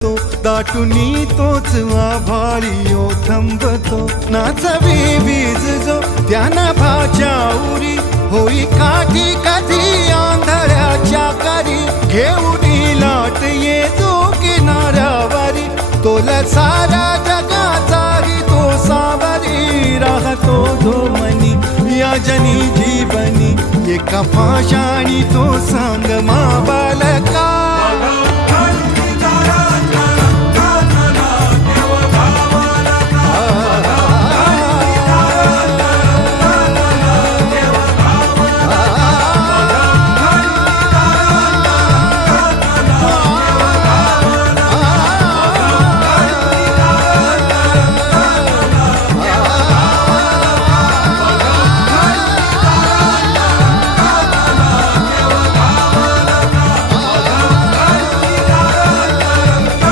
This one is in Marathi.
तो दाटुनी तोच आभाळी थंबतो नाचवी वीज जो त्यांना भाच्याउरी होई काठी कधी आंधळ्याच्या करी घेऊन लाट येतो किनाऱ्यावरी तोला सारा जगाचाही तो सावरी राहतो जो मनी या जनी जीवनी एका पाशाणी तो सांग मा बालका